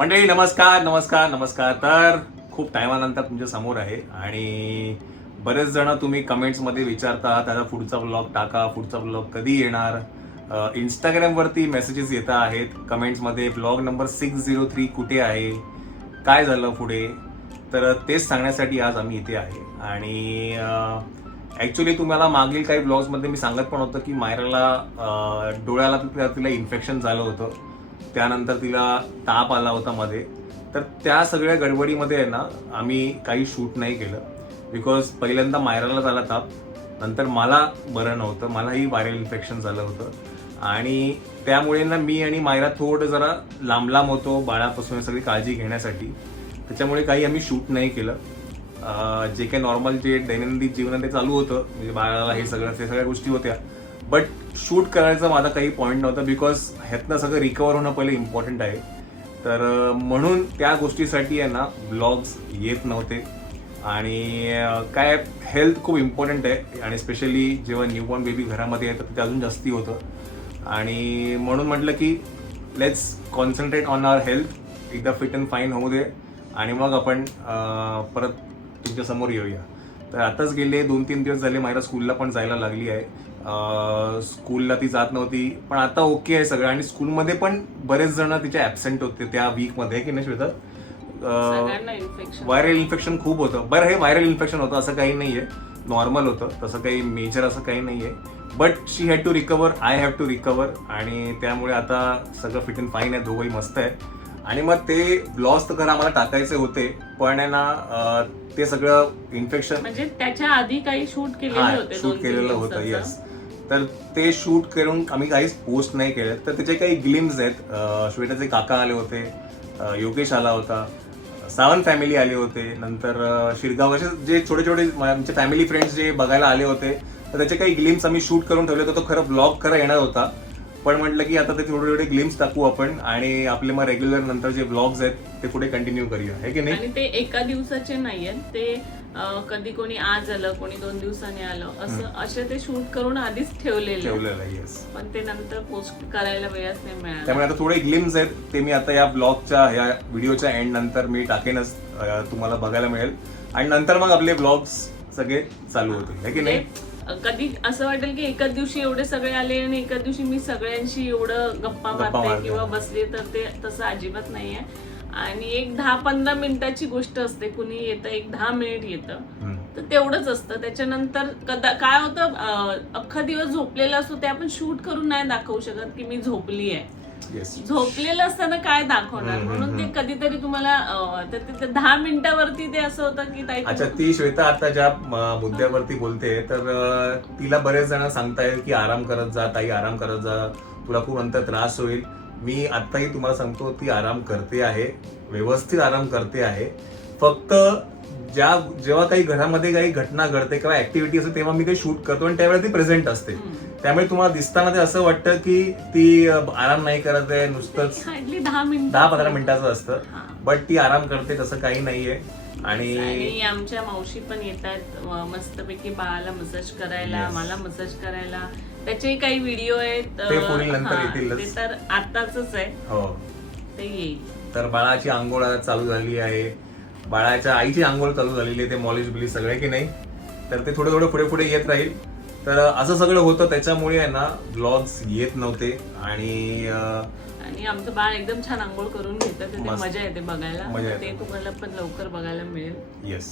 मंडळी नमस्कार नमस्कार नमस्कार. तर खूप टायमानंतर तुमच्या समोर आहे आणि बरेच जण तुम्ही कमेंट्समध्ये विचारता त्याचा पुढचा ब्लॉग टाका, पुढचा ब्लॉग कधी येणार. इंस्टाग्रामवरती मेसेजेस येत आहेत कमेंट्समध्ये, ब्लॉग नंबर 603 कुठे आहे, काय झालं पुढे. तर तेच सांगण्यासाठी आज आम्ही इथे आहे. आणि ॲक्च्युली तुम्हाला मागील काही ब्लॉग्समध्ये मी सांगत पण होतं की मायराला डोळ्याला तिला इन्फेक्शन झालं होतं, त्यानंतर तिला ताप आला होता मध्ये. तर त्या सगळ्या गडबडीमध्ये आहे ना आम्ही काही शूट नाही केलं, बिकॉज पहिल्यांदा मायराला झाला ताप, नंतर मला बरं नव्हतं, मलाही व्हायरल इन्फेक्शन झालं होतं. आणि त्यामुळे ना मी आणि मायरा थोडं जरा लांब लांब होतो बाळापासून सगळी काळजी घेण्यासाठी. त्याच्यामुळे काही आम्ही शूट नाही केलं. जे काही नॉर्मल जे दैनंदिन जीवन ते चालू होतं, म्हणजे बाळाला हे सगळ्या गोष्टी होत्या, बट शूट करायचा माझा काही पॉईंट नव्हता, बिकॉज ह्यातनं सगळं रिकवर होणं पहिले इम्पॉर्टंट आहे. तर म्हणून त्या गोष्टीसाठी आहे ना ब्लॉग्स येत नव्हते. आणि काय हेल्थ खूप इम्पॉर्टंट आहे, आणि स्पेशली जेव्हा न्यूबॉर्न बेबी घरामध्ये आहे तर ते अजून जास्ती होतं. आणि म्हणून म्हटलं की let's concentrate on our health, एकदा फिट अँड फाईन होऊ दे आणि मग आपण परत तुमच्या समोर येऊया. तर आताच गेले 2-3 दिवस झाले मायरा स्कूलला पण जायला लागली आहे. स्कूलला ती जात नव्हती, पण आता ओके आहे सगळं. आणि स्कूलमध्ये पण बरेच जण तिचे ॲबसेंट होते त्या वीकमध्ये, की नाही श्वेता? व्हायरल इन्फेक्शन खूप होतं. बरं, हे व्हायरल इन्फेक्शन होतं असं काही नाहीये, नॉर्मल होतं, तसं काही मेजर असं काही नाहीये. But she had to recover, I have to recover. आणि त्यामुळे आता सगळं फिट अँड फाईन आहे, दोघंही मस्त आहे. आणि मग ते ब्लॉग्स तर खरं आम्हाला टाकायचे होते, पण आहे ना ते सगळं इन्फेक्शन म्हणजे त्याच्या आधी काही शूट केलेलं होतं. येस, तर ते शूट करून आम्ही काहीच पोस्ट नाही केले. तर त्याचे काही ग्लिम्स आहेत. श्वेताचे काका आले होते, योगेश आला होता, सावंत फॅमिली आले होते, नंतर शिरगावचे जे छोटे छोटे आमचे फॅमिली फ्रेंड्स जे बघायला आले होते, तर त्याचे काही ग्लिम्स आम्ही शूट करून ठेवले होते. तो खरं ब्लॉग खरं येणार होता, पण म्हटलं की आता ते थोडे थोडे ग्लिम्स टाकू आपण, आणि आपले मग रेग्युलर नंतर जे ब्लॉग्स आहेत ते पुढे कंटिन्यू करूया, है की नाही? आणि ते एका दिवसाचे नाहीयेत, ते कधी कोणी आज आलं, कोणी 2 दिवसांनी आलं, असे ते शूट करून आधीच ठेवलेलं. येस, पण ते नंतर पोस्ट करायला वेळच नाही मिळाला. त्यामुळे आता थोडे ग्लिम्स आहेत ते मी आता या ब्लॉगच्या या व्हिडिओच्या एंड नंतर मी टाकेनच, तुम्हाला बघायला मिळेल. आणि नंतर मग आपले ब्लॉग्स सगळे चालू होतील, है की नाही? कधी असं वाटेल की एकाच दिवशी एवढे सगळे आले आणि एकाच दिवशी मी सगळ्यांशी एवढं गप्पा मारते किंवा बसले, तर ते तसं अजिबात नाहीये. आणि एक 10-15 मिनिटाची गोष्ट असते, कुणी येतं, एक 10 मिनिट येतं, तर तेवढंच असतं. त्याच्यानंतर काय होतं, अख्खा दिवस झोपलेला असतो, ते आपण शूट करून नाही दाखवू शकत की मी झोपली आहे. झोपलेलं असताना काय दाखवणार, म्हणून ते कधीतरी तुम्हाला 10 मिनिटावरती ते असं होतं की ताई. अच्छा, ती श्वेता आता ज्या मुद्द्यावरती बोलते, तर तिला बरेच जण सांगतायत की आराम करत जा ताई, आराम करत जा, तुला खूप नंतर त्रास होईल. मी आताही तुम्हाला सांगतो, ती आराम करते आहे, व्यवस्थित आराम करते आहे. फक्त जेव्हा काही घरामध्ये काही घटना घडते किंवा ऍक्टिव्हिटी असते तेव्हा मी काही शूट करतो, आणि त्यावेळेला ती प्रेझेंट असते. त्यामुळे तुम्हाला दिसताना ते असं वाटतं की ती आराम नाही करत आहे, नुसतंच 10-15 मिनिटाचं असतं, बट ती आराम करते, तसं काही नाहीये. आणि आमच्या मावशी पण येतात मस्तपैकी बाळाला मसाज करायला, मला मसाज करायला. त्याचे काही व्हिडिओ आहेत, ते पुढील नंतर येतील, ते तर आताच आहे, हो, ते येईल. तर बाळाची आंघोळ चालू झाली आहे, बाळाच्या आईची आंघोळ चालू झालेली आहे, ते मॉलिश बिलिश सगळे की नाही. तर ते थोडं थोडं पुढे पुढे येत राहील. तर असं सगळं होतं, त्याच्यामुळे आहे ना ब्लॉग्स येत नव्हते. आणि आमचं बाळ एकदम छान आंघोळ करून घेतं, ते मजा येते बघायला. ते तुम्हाला पण लवकर बघायला मिळेल. येस,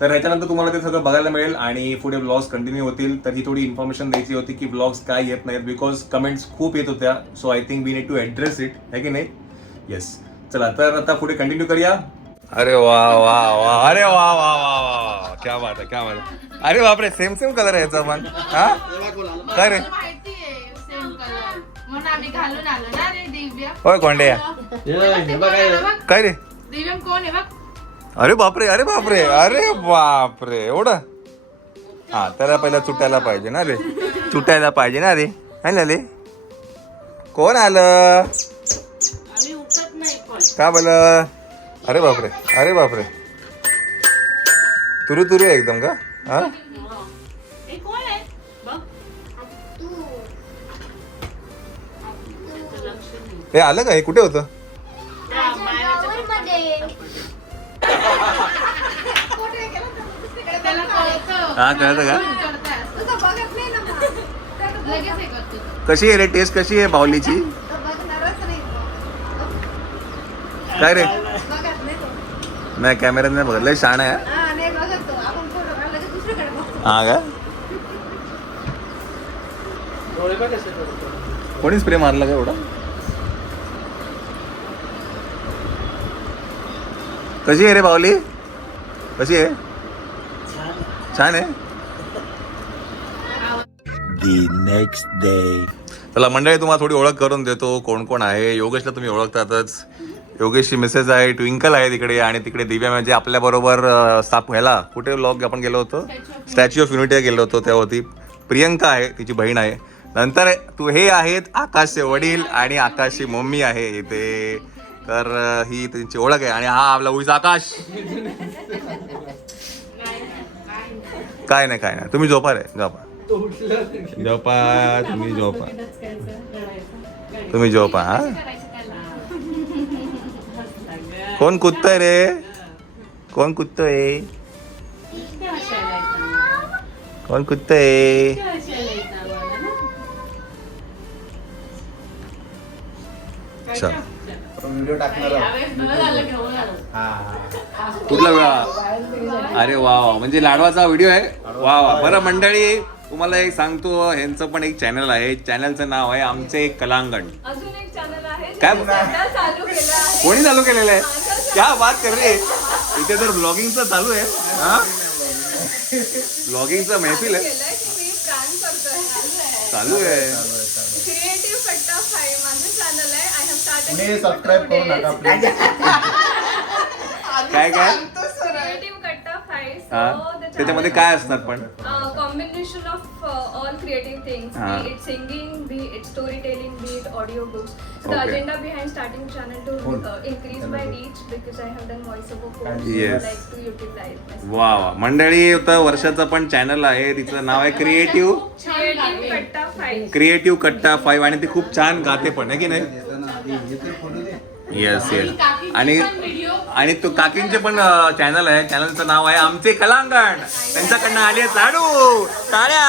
तर ह्याच्यानंतर तुम्हाला ते सगळं बघायला मिळेल आणि पुढे ब्लॉग्स कंटिन्यू होतील. तर ही थोडी इन्फॉर्मेशन द्यायची होती की ब्लॉग्स काय येत नाहीत, बिकॉज कमेंट्स खूप येत होत्या. So I think we need to address it, है की नाही? येस, चला तर आता पुढे कंटिन्यू करूया. अरे वा वा वा, अरे वा वा वा वा, क्या बात आहे, क्या बात आहे. अरे बापरे, सेम सेम कलर आहे याचा पण. हा, काय रे? होय कोंड्या, काय रे? अरे बापरे, अरे बापरे, अरे बापरे, एवढं. हा, त्याला पहिला चुटायला पाहिजे ना रे, चुटायला पाहिजे ना रे, है रे? कोण आलं का बोल? अरे बापरे, अरे बापरे, तुरु तुरु एकदम का? हा, हे आलं का? हे कुठे होतं? हा कळतं का? तुझं बघत नाही ना मग. तर बघ. लगेच हे करतो. कशी आहे रे टेस्ट कशी आहे बाहुलीची? तो बघणारच नाही तो. काय रे बघत नाही तो. नाही कॅमेऱ्यात नाही बघत लय शाण आहे हा. हा नाही बघत तो. आपण फोटो काढला की दुसरीकडे बघतो. हा का कोणी स्प्रे मारला का एवढा? कशी आहे रे बाहुली? कशी आहे? छान आहे. The next day. चला मंडळी तुम्हाला थोडी ओळख करून देतो कोण कोण आहे. योगेशला तुम्ही ओळखतातच. योगेशची मिसेस आहे, ट्विंकल आहे तिकडे, आणि तिकडे दिव्या म्हणजे आपल्याबरोबर ह्याला कुठे व्लॉग आपण गेलो होतो, स्टॅच्यू ऑफ युनिटी गेलो होतो तेव्हा होती. प्रियंका आहे तिची बहीण आहे. नंतर तू हे आहेत आकाशचे वडील आणि आकाशची मम्मी आहे इथे. तर ही त्यांची ओळख आहे. आणि हा आपला उईस आकाश. काय नाही तुम्ही झोपा रे झोपा तुम्ही झोपा हा. कोण कुत्तय रे? कोण कुत्तय? कोण कुत्तय? अच्छा व्हिडिओ टाकणार कुठला वेळा? अरे वा वा, म्हणजे लाडवाचा व्हिडिओ आहे. वा वा. बरं मंडळी तुम्हाला एक सांगतो, ह्यांचं पण एक चॅनल आहे. चॅनलचं नाव आहे आमचे कलांगण. अजून एक चॅनल आहे काय? जे सध्या चालू केलं आहे. कोणी चालू केलेलं आहे? क्या बात कर रे. इथे तर ब्लॉगिंगचं चालू आहे हा. ब्लॉगिंगचं महफिल आहे केलंय की मी प्लॅन करतोय. चालू आहे. क्रिएटिव्ह कट्टा 5 माझं चॅनल आहे. I have started. तुम्ही सबस्क्राईब करू नका प्लीज. काय काय क्रिएटिव्ह कट्टा 5. हा त्याच्यामध्ये काय असणार पण? Combination of all creative things. हा. Be it singing, be it storytelling, be it audio books. The Okay. agenda behind starting channel to increase my reach because I have done voiceover course. Yes. Like to utilize myself. वा वा. मंडळी आता वर्षाचं पण channel आहे, तिचं नाव आहे creative Creative Katta 5. आणि ती खूप छान गाते पण आहे की नाही? Yes yes. आणि तो काकींचे पण चॅनल आहे. चॅनलचं नाव आहे आमचे कलांगण. त्यांच्याकडनं आले लाडू. टाळ्या,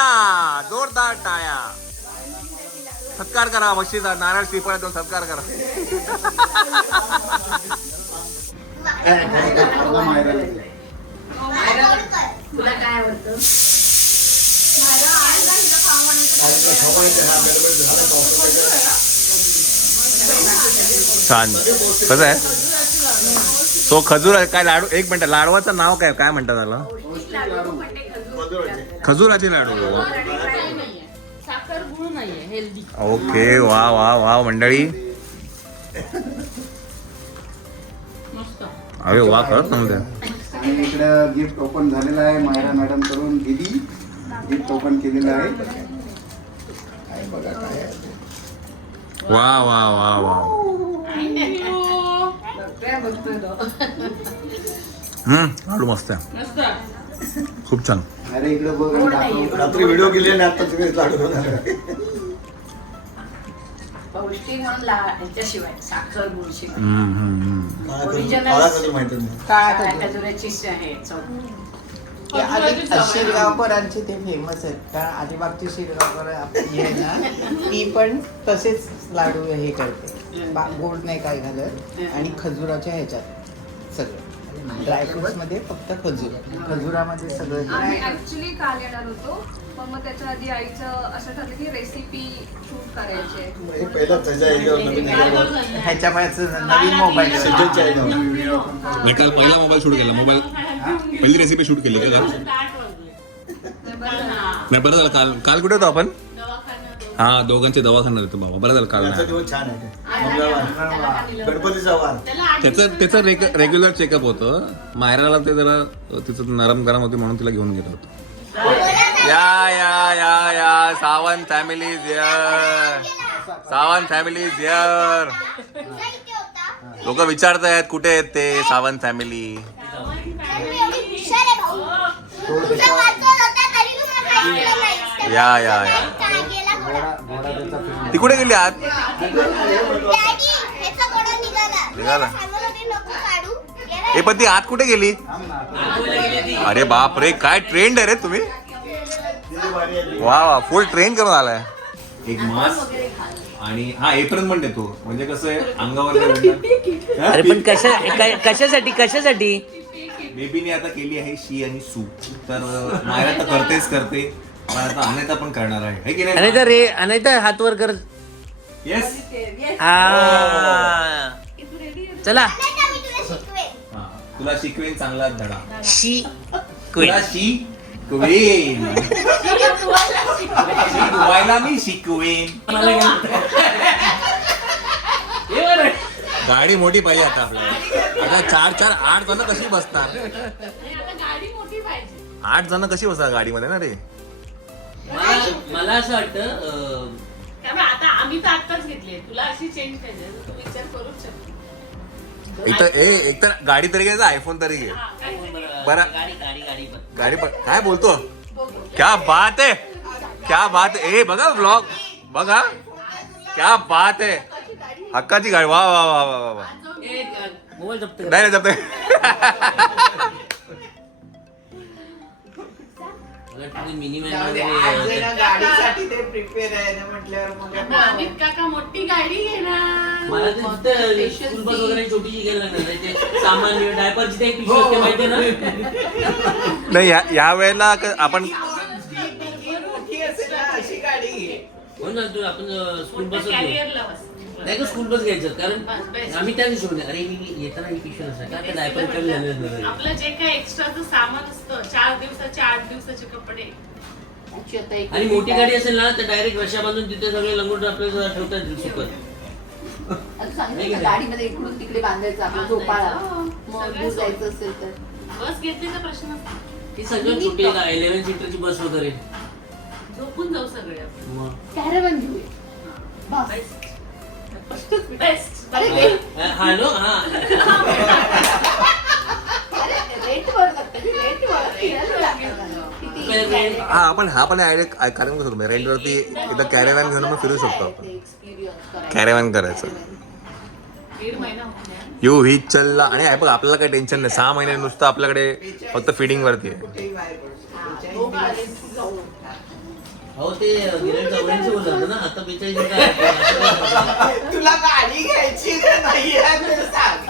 जोरदार टाळ्या. सत्कार करा मशीचा. नारळ श्रीफळ देऊन सत्कार करा. तुला काय आवडतं? छान. कसं आहे? सो खजूर आहे काय? लाडू एक मिनिट. लाडवाचं नाव काय काय म्हणतात त्याला? खजुराचे लाडू. साखर गुळ नाहीये, हेल्दी. ओके. वा वा वा मंडळी. अरे वा खरंच नव्हते. आणि इकडं गिफ्ट ओपन झालेलं आहे मायरा मॅडम कडून. दीदी गिफ्ट ओपन केलेलं आहे. काय बघा काय आहे. वा वा वा वा. लाडू मस्त आहे. खूप छान. अरे इकडं बघ रात्री व्हिडिओ केले ना आता तुम्ही लाडू बनवणार. पौष्टिक म्हणून ह्याच्याशिवाय साखर गुळ शिवाय हम्म, हम्म, हम्म. काळा खजुराची आहे चव. शिरगावकरांचे ते फेमस आहेत. कारण अलिबागची शिरगावकर आपली आहे ना, ती पण तसेच लाडू हे करते. गोड नाही काय घालत. आणि खजुराच्या ह्याच्यात सगळं ड्रायफ्रुट्स मध्ये फक्त खजुरामध्ये सगळं. आम्ही ऍक्च्युली काल येणार होतो, पण मग त्याच्या आधी आईचं असं ठरलं की रेसिपी शूट करायची आहे. ह्याच्यामुळे नवीन मोबाईल नाही काल पहिला मोबाईल शूट केला. मोबाईल पहिली रेसिपी शूट केली का? नाही बरं झालं. काल काल कुठे होतो आपण? हा दोघांचे दवाखाना होतो बाबा. बरं झालं काल नाही. छान आहे. गणपतीचा वार. त्याचं रेग्युलर चेकअप होतं. मायराला ते जरा तिचं नरम गरम होती म्हणून तिला घेऊन गेलो होतो. या या या या Sawant family here. Sawant family here. लोक विचारत आहेत कुठे आहेत ते सावंत फॅमिली. या या या. ती कुठे गेली आत? निघाला. हे पण ती आत कुठे गेली? अरे बाप रे काय ट्रेंड आहे रे तुम्ही. वा वा फुल ट्रेन करून आलाय. एक मास्क आणि हा एप्रिल पण देतो, म्हणजे कसं आहे अंगावर अरे पण कशासाठी बेबीने आता केली आहे शी आणि सू, तर मायरा तर करते पण आता अनेता पण करणार आहे की नाही? अनैता हात वर कर. येस. चला तुला शिकवेन चांगला धडा. शी तुला शिकवेन. शिकवायला मी शिकवेन. गाडी मोठी पाहिजे आता आपल्याला. आता 4-8 जण कशी बसणार? गाडी मोठी पाहिजे. 8 जण कशी बसणार गाडीमध्ये ना रे? मला असं वाटतं त्यामुळे आता आम्ही तर आत्ताच घेतली, तुला अशी चेंज पाहिजे तर तू विचार करूच शकतो. एक तर गाडी तरी घ्यायचा, आयफोन तरी घे. बरं गाडी पण काय बोलतो? क्या बात है, क्या बात है. ए बघा ब्लॉग बघा, क्या बात है. हक्काची गाडी. वा वा वा वा वा. मोबाईल जप्त कर. नाही जपते. मिनी जाऊ दे, 8 जण गाडीसाठी ते प्रिपेअर आहे ना म्हटल्यावर मग अमित काका मोठी गाडी घेणार. मला ते स्कूल बस वगैरे छोटीशी घ्यायला लागणार आहे. ते सामान्य डायपरची ते एक पिशवी असते माहिती ना. नाही या वेळेला आपण मोठी असेल ना अशी गाडी घे. हो ना, तू आपण स्कूल बस कॅरियरला बस. नाही का स्कूल बस घ्यायचं, कारण best. आम्ही त्या दिवशी म्हणतो, अरे मी येताना ही पिशवी नसतं का ते डायपर कमी झालेलं. आपलं जे काय एक्स्ट्राचं सामान असतं 4 दिवसाचे 8 दिवसाचे कपडे. आणि मोठी गाडी असेल ना तर डायरेक्ट रशा बांधून तिथे सगळे लंगोट आपल्याला ठेवतात सुकत. गाडीमध्ये इकडून तिकडे बांधायचं आपलं झोपाळा. मग सगळं दूर जायचं असेल तर बस घेतलीचा प्रश्नच नाही. ती सगळं छोटी 11 सीटरची बस वगैरे. झोपून जाऊ सगळे आपण. मग कॅरेवन घेऊया. बस. बेस्ट. अरे हॅलो हा रेंटवर लागतं, रेंटवर फिरायला लागतं. किती हा आपण आयडिया कार्यक्रम करू. रेंटवरती एकदा कॅरेवॅन घेऊन आपण फिरू शकतो. आपण एक्सपिरियन्स कॅरेवॅन करायचं. 1.5 महिना होत नाही. यू ही चलला. आणि बघ आपल्याला काही टेन्शन नाही. 6 महिने नुसतं आपल्याकडे फक्त फिडिंग वरती आहे. कुठेही बाहेर पडतो. करायचं. हो ते गिरण चौऱ्यांशी बोलत होतं ना, आता 45 तुला गाडी घ्यायची नाही सांग.